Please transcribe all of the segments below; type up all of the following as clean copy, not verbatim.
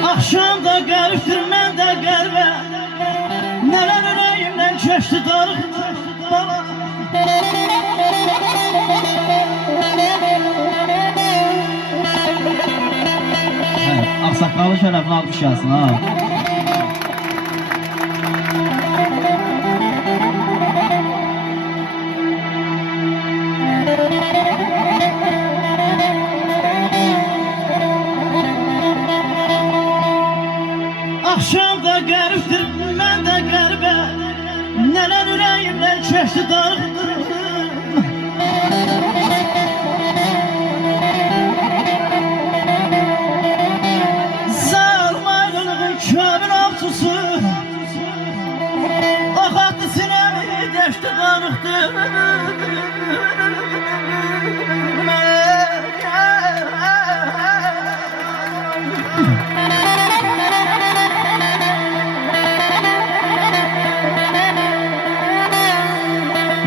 Akşamda gəlibdir mən də qəlbə, nələr ürəyimdən keçdi darıq bala. Ağsaqqalı şərəfini almış gəlsin ha. Akşamda gəlibdir mən də qəlbə, nələr ürəyimdən keçdi darıq. Sarmaylığın kömür avtusu, axatdı sinəmi dəşdi darıqdır.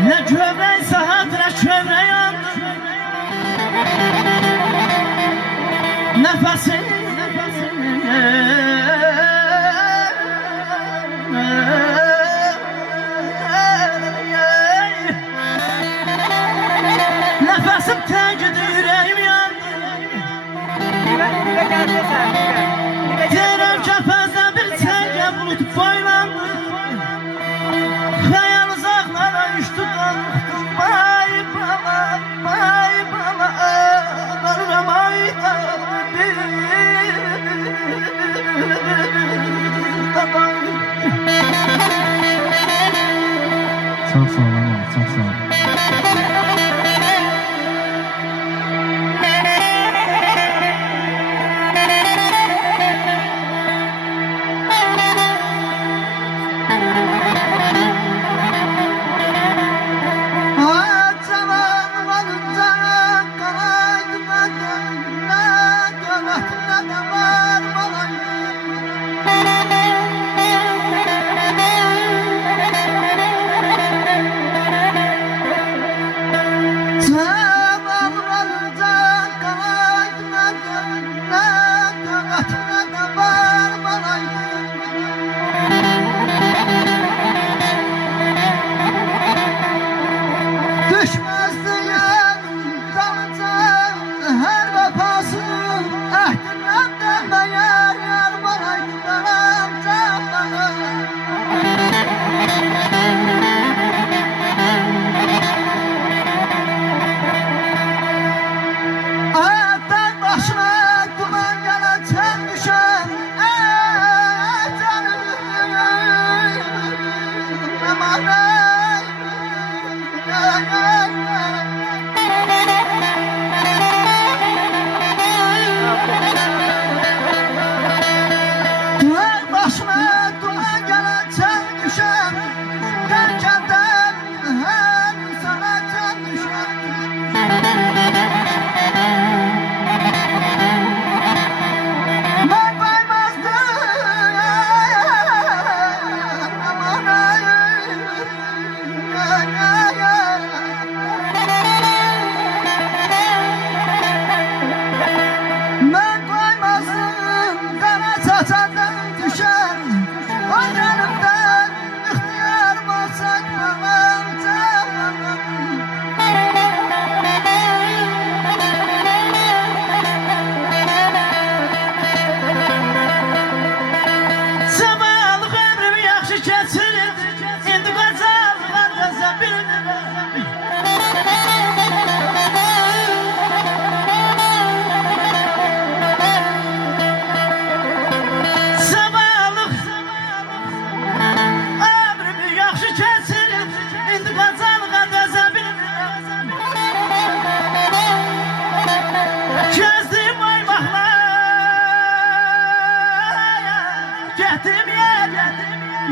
Ne kövrək saat, ne kövrək an, nəfəsin nəfəsim təngidir, ürəyim yandı. Deyirəm kəpəzdən bir çəngə bulut boylandı. Xəyal uzaqlara uçdu qalmışdır. Bay bala, bay bala, ağlarım ayda bir. Çok sağ ol ama, çok sağ ol.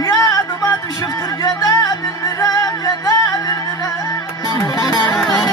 Yadıma düşüptür, gedə bilmirəm, gedə bilmirəm.